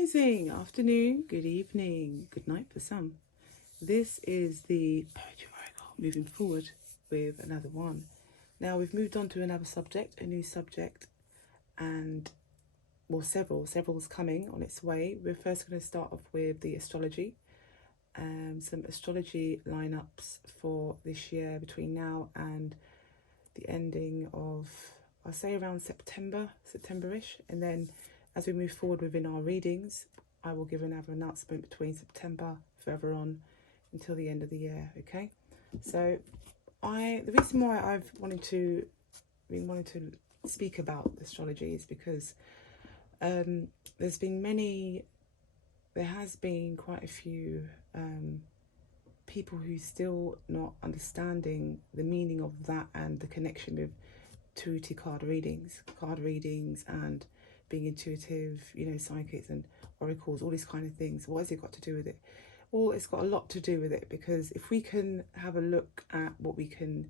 rising, afternoon, good evening, good night for some. This is the Poetry Oracle moving forward with another one. Now we've moved on to another subject, a new subject, and well, several's coming on its way. We're first going to start off with the astrology, some astrology lineups for this year between now and the ending of, I'll say around September-ish, and then as we move forward within our readings, I will give another announcement between September further on until the end of the year. Okay, so the reason why I've been wanting to speak about astrology is because there has been quite a few people who still not understanding the meaning of that and the connection with tarot card readings and being intuitive, psychics and oracles, all these kind of things. What has it got to do with it? Well, it's got a lot to do with it, because if we can have a look at what we can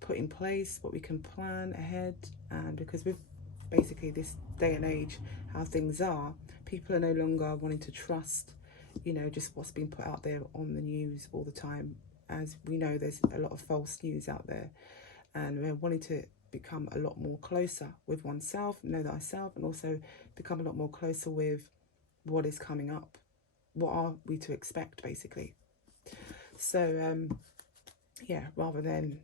put in place, what we can plan ahead, and because with basically this day and age, how things are, people are no longer wanting to trust, just what's being put out there on the news all the time. As we know, there's a lot of false news out there, and we're wanting to become a lot more closer with oneself, know thyself, and also become a lot more closer with what is coming up. What are we to expect, basically? So, yeah, rather than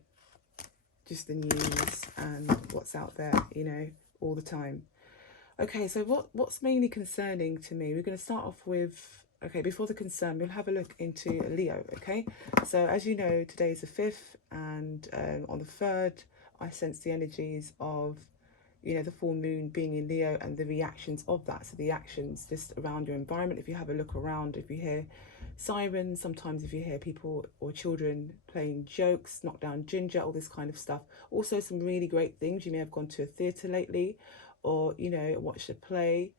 just the news and what's out there, all the time. Okay, so what's mainly concerning to me? We're going to start off with, okay, before the concern, we'll have a look into Leo, okay? So, as you know, today is the 5th, and on the 3rd, I sense the energies of, the full moon being in Leo and the reactions of that. So the actions just around your environment. If you have a look around, if you hear sirens, sometimes if you hear people or children playing jokes, knock down ginger, all this kind of stuff. Also some really great things. You may have gone to a theatre lately, or, watched a play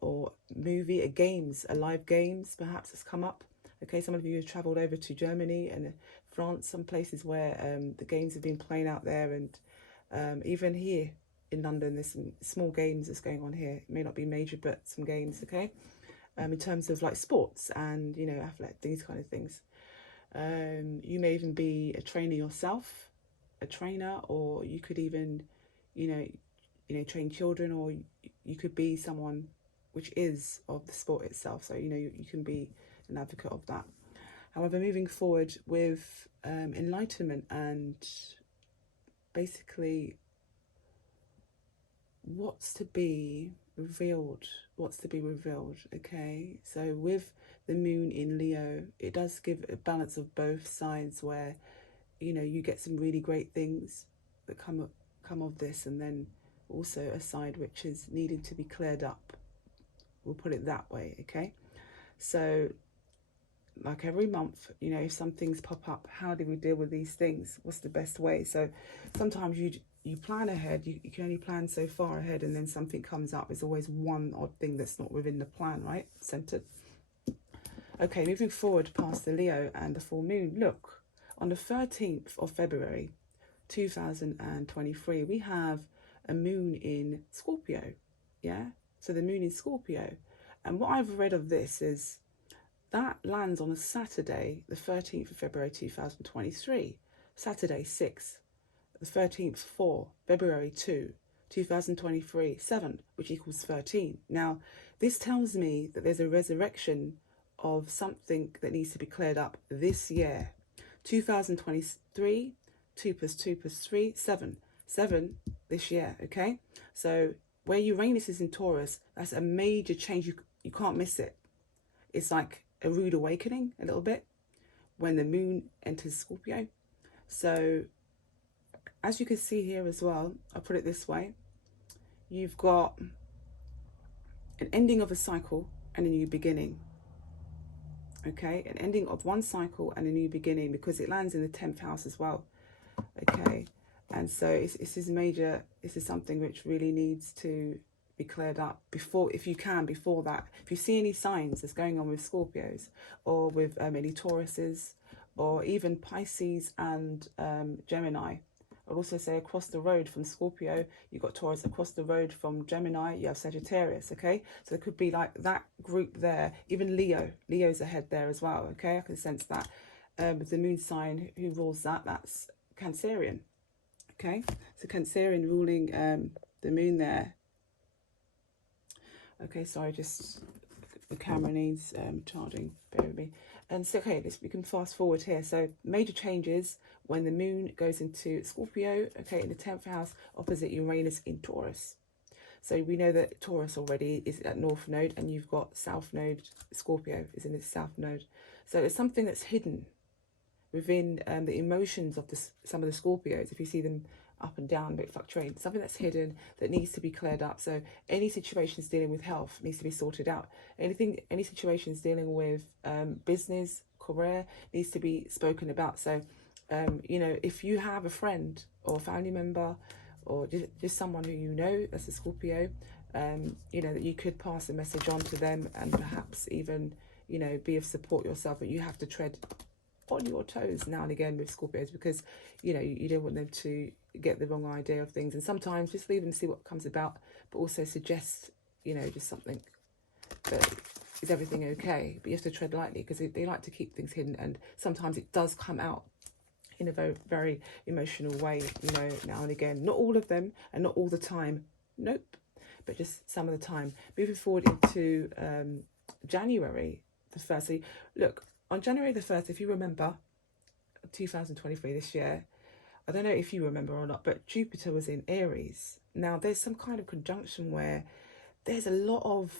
or movie, a live games perhaps has come up. Okay, some of you have travelled over to Germany and France, some places where the games have been playing out there, and even here in London, there's some small games that's going on here. It may not be major, but some games, okay? In terms of like sports and, athletic, these kind of things. You may even be a trainer yourself, or you could even, train children, or you could be someone which is of the sport itself. So, you can be an advocate of that. However, moving forward with enlightenment and basically what's to be revealed, okay? So with the moon in Leo, it does give a balance of both sides, where, you get some really great things that come of this, and then also a side which is needing to be cleared up. We'll put it that way, okay? So like every month, if some things pop up, how do we deal with these things? What's the best way? So sometimes you plan ahead, you can only plan so far ahead, and then something comes up. There's always one odd thing that's not within the plan, right? Centered. Okay, moving forward past the Leo and the full moon. Look, on the 13th of February 2023, we have a moon in Scorpio. Yeah, so the moon in Scorpio, and what I've read of this is that lands on a Saturday, the 13th of February 2023, Saturday 6, the 13th 4, February 2, 2023, 7, which equals 13. Now, this tells me that there's a resurrection of something that needs to be cleared up this year. 2023, 2 plus 2 plus 3, 7. 7 this year, okay? So where Uranus is in Taurus, that's a major change. You can't miss it. It's like a rude awakening a little bit when the moon enters Scorpio. So as you can see here as well, I'll put it this way. You've got an ending of a cycle and a new beginning. Okay, an ending of one cycle and a new beginning, because it lands in the 10th house as well. Okay, and so this is major. This is something which really needs to be cleared up before, if you can, before that. If you see any signs that's going on with Scorpios, or with any Tauruses, or even Pisces and Gemini, I'd also say across the road from Scorpio, you've got Taurus. Across the road from Gemini, you have Sagittarius, okay? So it could be like that group there. Even Leo. Leo's ahead there as well, okay? I can sense that. With the moon sign, who rules that? That's Cancerian, okay? So Cancerian ruling the moon there. Okay, sorry, just the camera needs charging, bear with me. And so, okay, we can fast forward here. So major changes when the moon goes into Scorpio, okay, in the 10th house, opposite Uranus in Taurus. So we know that Taurus already is at North Node, and you've got South Node, Scorpio is in its South Node. So it's something that's hidden within the emotions of some of the Scorpios. If you see them up and down, a bit fluctuating, something that's hidden that needs to be cleared up. So any situations dealing with health needs to be sorted out. Any situations dealing with business, career needs to be spoken about. So, you know, if you have a friend or family member or just someone who you know that's a Scorpio, you know, that you could pass a message on to them and perhaps even, you know, be of support yourself, but you have to tread on your toes now and again with Scorpios, because you know you don't want them to get the wrong idea of things, and sometimes just leave them see what comes about, but also suggest, you know, just something that is everything okay, but you have to tread lightly because they like to keep things hidden, and sometimes it does come out in a very, very emotional way, you know, now and again. Not all of them and not all the time, nope, but just some of the time. Moving forward into January the 1st. So look, on January the 1st, if you remember, 2023, this year, I don't know if you remember or not, but Jupiter was in Aries. Now, there's some kind of conjunction where there's a lot of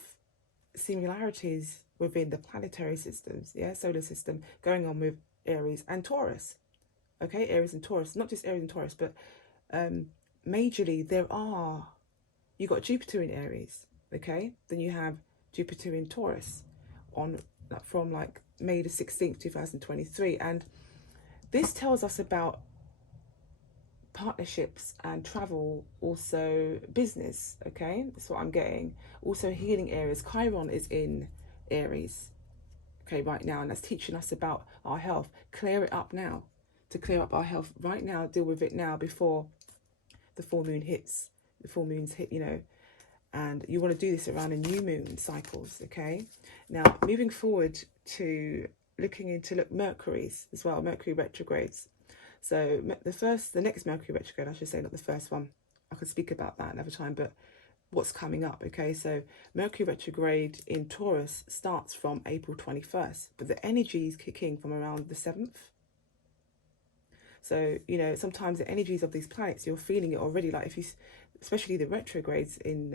similarities within the planetary systems, yeah, solar system, going on with Aries and Taurus. Okay, Aries and Taurus, not just Aries and Taurus, but majorly you got Jupiter in Aries, okay? Then you have Jupiter in Taurus from like May the 16th, 2023. And this tells us about partnerships and travel, also business, okay? That's what I'm getting. Also healing areas. Chiron is in Aries, okay, right now, and that's teaching us about our health. Clear it up now. To clear up our health right now, deal with it now before the full moon hits. The full moons hit, you know, and you want to do this around the new moon cycles, okay? Now, moving forward to looking Mercury's as well, Mercury retrogrades. So the next Mercury retrograde, I should say, not the first one. I could speak about that another time, but what's coming up, okay? So Mercury retrograde in Taurus starts from April 21st, but the energies kick in from around the 7th. So, you know, sometimes the energies of these planets, you're feeling it already. Like especially the retrogrades in,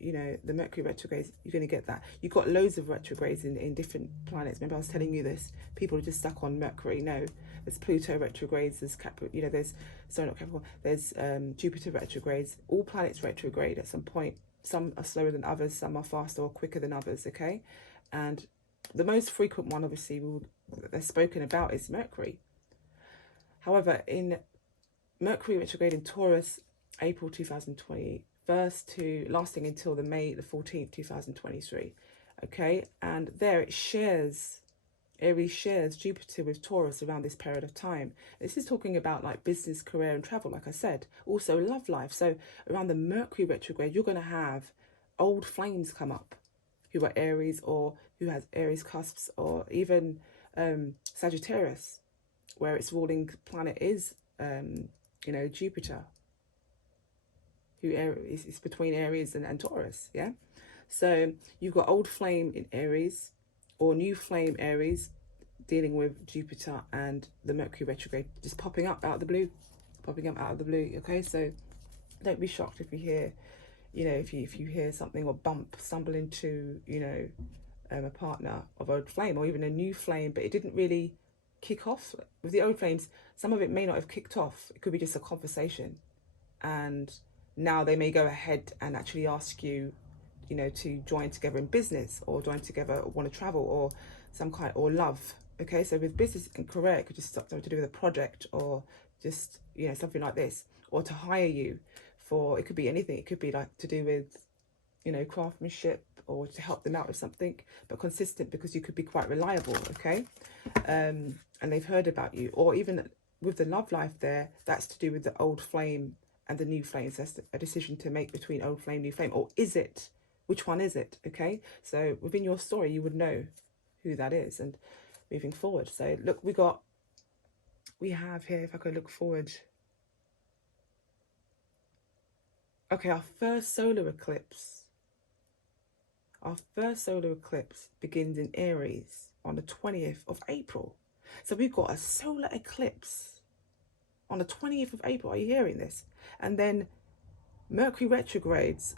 you know, the Mercury retrogrades, you're going to get that. You've got loads of retrogrades in different planets. Remember I was telling you this, people are just stuck on Mercury. No, there's Pluto retrogrades, there's there's Jupiter retrogrades. All planets retrograde at some point. Some are slower than others, some are faster or quicker than others, okay? And the most frequent one, obviously, that they're spoken about is Mercury. However, in Mercury retrograde in Taurus, April 2021 to lasting until the May the 14th, 2023. Okay, and there it shares, Aries shares Jupiter with Taurus around this period of time. This is talking about like business, career and travel, like I said. Also love life. So around the Mercury retrograde, you're going to have old flames come up who are Aries or who has Aries cusps, or even Sagittarius, where its ruling planet is, you know, Jupiter, who is between Aries and Taurus, yeah? So you've got old flame in Aries or new flame Aries dealing with Jupiter and the Mercury retrograde just popping up out of the blue, okay? So don't be shocked if you hear, you know, if you hear something or stumble into, you know, a partner of old flame or even a new flame, but it didn't really kick off. With the old flames, some of it may not have kicked off. It could be just a conversation, and now they may go ahead and actually ask you, you know, to join together in business or join together or want to travel or some kind, or love, okay? So with business and career, it could just something to do with a project or just, you know, something like this, or to hire you for, it could be anything. It could be like to do with, you know, craftsmanship, or to help them out with something, but consistent, because you could be quite reliable, okay? And they've heard about you, or even with the love life there, that's to do with the old flame and the new flame. So that's a decision to make between old flame, new flame. Or is it? Which one is it? Okay. So within your story, you would know who that is. And moving forward. So look, we have here, if I could look forward. Okay, our first solar eclipse. Our first solar eclipse begins in Aries on the 20th of April. So we've got a solar eclipse on the 20th of April. Are you hearing this? And then Mercury retrogrades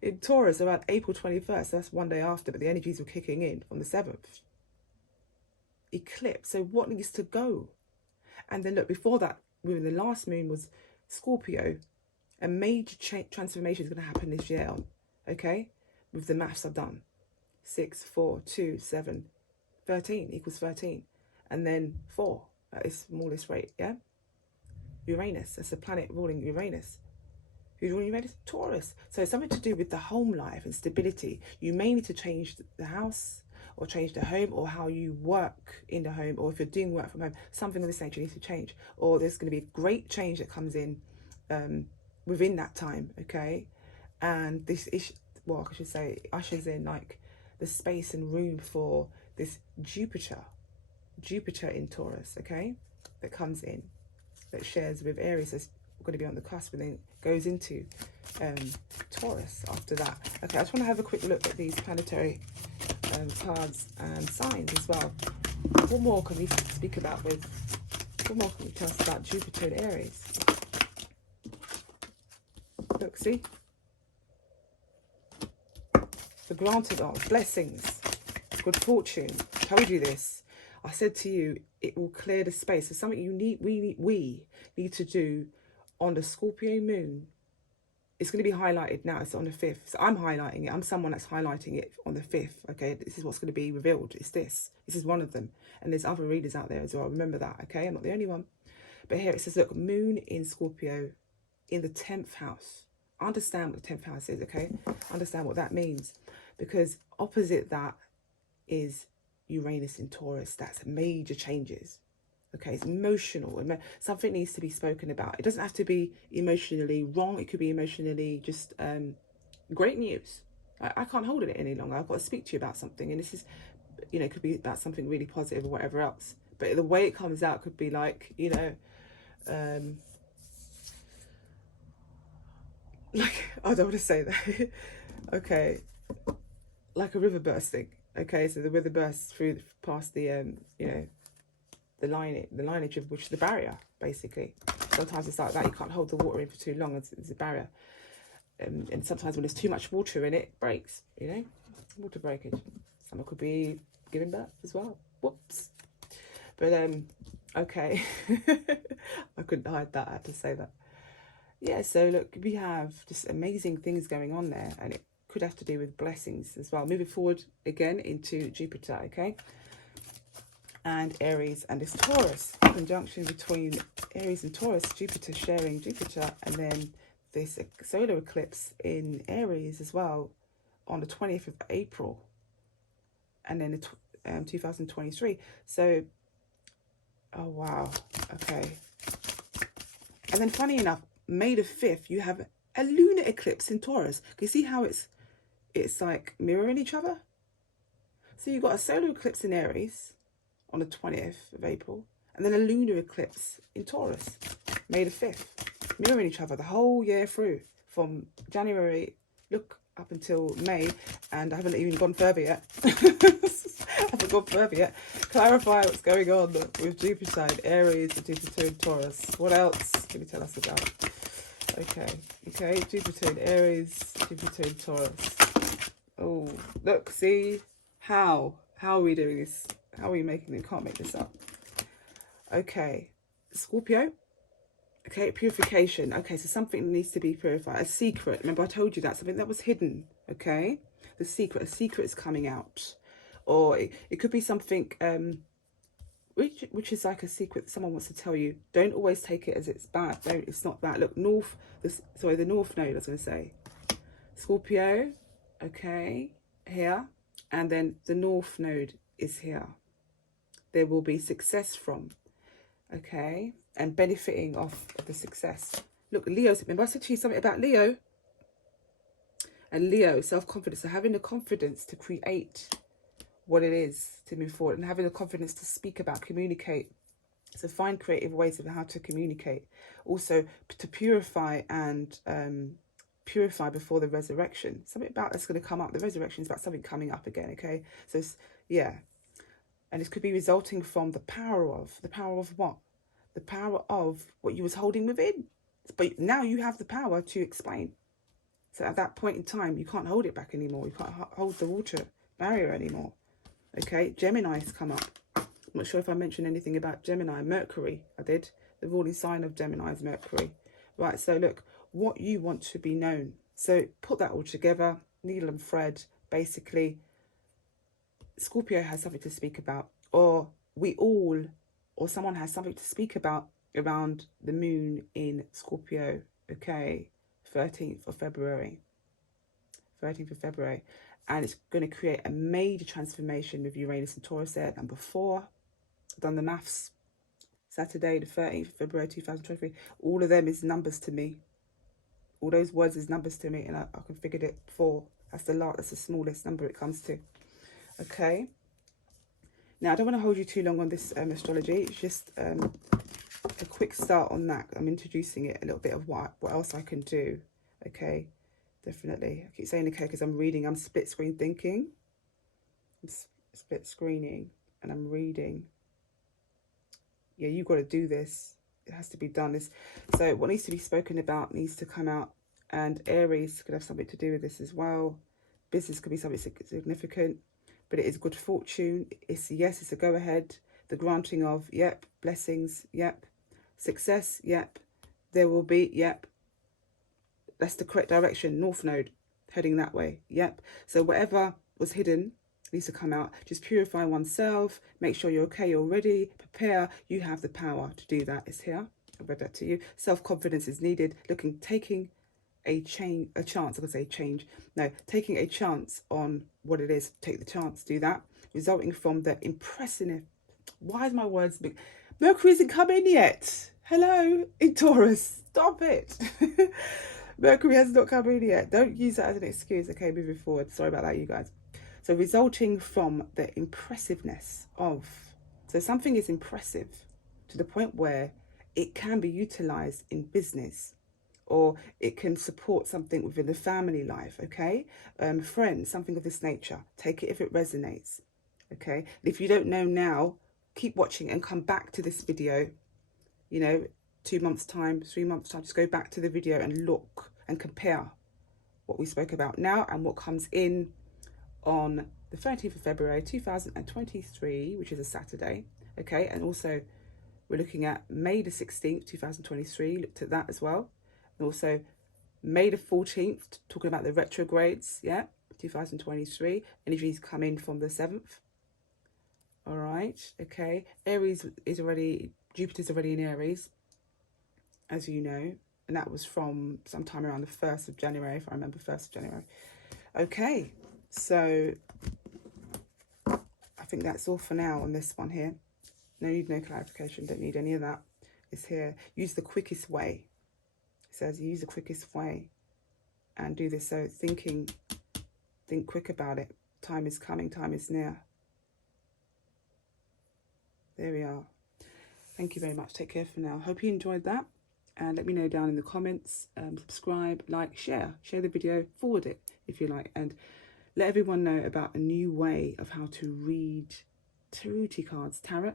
in Taurus around April 21st. That's one day after, but the energies were kicking in from the 7th. Eclipse. So what needs to go? And then look, before that, when the last moon was Scorpio, a major transformation is going to happen this year. Okay? With the maths I've done. 6, 4, 2, 7, 13 equals 13. And then 4 at its smallest rate, yeah? Uranus, that's a planet ruling Uranus. Who's ruling Uranus? Taurus. So it's something to do with the home life and stability. You may need to change the house or change the home or how you work in the home, or if you're doing work from home, something of this nature needs to change. Or there's going to be a great change that comes in within that time, okay? And this is, well, I should say, ushers in like the space and room for this Jupiter in Taurus, okay, that comes in, that shares with Aries. That's going to be on the cusp, and then goes into Taurus after that. Okay, I just want to have a quick look at these planetary cards and signs as well. What more can we speak about with? What more can you tell us about Jupiter and Aries? Look, see. The granted of blessings, good fortune. I told you this. I said to you, it will clear the space. So something we need to do on the Scorpio moon. It's going to be highlighted now. It's on the 5th. So I'm highlighting it. I'm someone that's highlighting it on the 5th. Okay, this is what's going to be revealed. It's this. This is one of them. And there's other readers out there as well. Remember that, okay? I'm not the only one. But here it says, look, moon in Scorpio in the 10th house. Understand what the 10th house is, okay? Understand what that means. Because opposite that is Uranus in Taurus. That's major changes. Okay, it's emotional. Something needs to be spoken about. It doesn't have to be emotionally wrong. It could be emotionally just great news. I can't hold it any longer. I've got to speak to you about something. And this is, you know, it could be about something really positive or whatever else. But the way it comes out could be like, you know, like, I don't want to say that. Okay. Like a river bursting. Okay, so the river bursts through past the, you know, the lineage of which is the barrier, basically. Sometimes it's like that. You can't hold the water in for too long. It's a barrier. And sometimes when there's too much water in it, it breaks, you know. Water breakage. Someone could be giving birth as well. Whoops. But, okay. I couldn't hide that. I had to say that. Yeah, so look, we have just amazing things going on there. And it could have to do with blessings as well. Moving forward again into Jupiter, okay? And Aries and this Taurus. Conjunction between Aries and Taurus. Jupiter sharing Jupiter. And then this solar eclipse in Aries as well on the 20th of April. And then 2023. So, oh wow, okay. And then funny enough, May the 5th, you have a lunar eclipse in Taurus. Can you see how it's like mirroring each other? So you've got a solar eclipse in Aries on the 20th of April, and then a lunar eclipse in Taurus, May the 5th, mirroring each other the whole year through, from January, look, up until May, and I haven't even gone further yet. I haven't gone further yet. Clarify what's going on with Jupiter in Aries and Jupiter in Taurus. What else can you tell us about? Okay, Jupiter in Aries, Jupiter in Taurus. Oh, look, see, how are we doing this? How are we making it? Can't make this up. Okay, Scorpio. Okay, purification. Okay, so something needs to be purified. A secret. Remember, I told you that. Something that was hidden. Okay, the secret. A secret is coming out. Or it could be something which is like a secret that someone wants to tell you. Don't always take it as it's bad. Don't. It's not that. Look, the North Node, I was going to say. Scorpio. Okay, here. And then the North Node is here. There will be success from. okay, and benefiting off of the success. Look, Leo, remember I said to you something about Leo? And Leo, self-confidence, so having the confidence to create what it is to move forward, and having the confidence to speak about, communicate. So find creative ways of how to communicate. Also to purify and purify before the resurrection. Something about that's going to come up. The resurrection is about something coming up again, okay? So yeah. And this could be resulting from the power of what? The power of what you was holding within. But now you have the power to explain. So at that point in time, you can't hold it back anymore. You can't hold the water barrier anymore. Okay, Gemini's come up. I'm not sure if I mentioned anything about Gemini. Mercury, I did. The ruling sign of Gemini is Mercury. Right, so look, what you want to be known. So put that all together, needle and thread, basically. Scorpio has something to speak about, or we all, or someone has something to speak about around the moon in Scorpio, okay, 13th of February. 13th of February. And it's going to create a major transformation with Uranus and Taurus there. Number 4, I've done the maths. Saturday, the 13th of February 2023. All of them is numbers to me. All those words is numbers to me, and I configured it 4. That's the smallest number it comes to. Okay. Now, I don't want to hold you too long on this astrology. It's just a quick start on that. I'm introducing it, a little bit of what else I can do. Okay. Definitely. I keep saying okay because I'm reading. I'm split screen thinking. I'm split screening and I'm reading. Yeah, you've got to do this. It has to be done. So what needs to be spoken about needs to come out. And Aries could have something to do with this as well. Business could be something significant. But it is good fortune. It's a go ahead. The granting of, yep. Blessings, yep. Success, yep. There will be, yep. That's the correct direction. North node, heading that way. Yep. So whatever was hidden needs to come out. Just purify oneself. Make sure you're okay. You're ready. Prepare. You have the power to do that. It's here. I read that to you. Self-confidence is needed. Taking a chance. I could say change. No, taking a chance on what it is. Take the chance. Do that. Resulting from the impressive. Why is my words big? Mercury isn't come in yet. Hello, in Taurus. Stop it. Mercury has not come in yet. Don't use that as an excuse. Okay, moving forward. Sorry about that, you guys. So resulting from the impressiveness of, so something is impressive to the point where it can be utilized in business, or it can support something within the family life. Okay, friends, something of this nature. Take it if it resonates. Okay, if you don't know now, keep watching and come back to this video. 2 months time, 3 months time, just go back to the video and look and compare what we spoke about now and what comes in on the 13th of February 2023, which is a Saturday. Okay, and also we're looking at May the 16th 2023, looked at that as well, and also May the 14th, talking about the retrogrades. 2023 energies come in from the 7th. All right, okay, Aries is already, Jupiter's already in Aries, as you know, and that was from sometime around the 1st of January, if I remember, 1st of January. Okay, so I think that's all for now on this one here. No clarification, don't need any of that. It's here. Use the quickest way. It says use the quickest way and do this. So think quick about it. Time is coming, time is near. There we are. Thank you very much. Take care for now. Hope you enjoyed that. And let me know down in the comments. Subscribe, like, share. Share the video. Forward it if you like. And let everyone know about a new way of how to read tarot cards, tarot,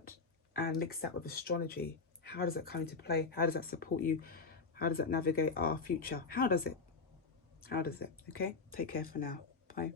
and mix that with astrology. How does that come into play? How does that support you? How does that navigate our future? How does it? Okay? Take care for now. Bye.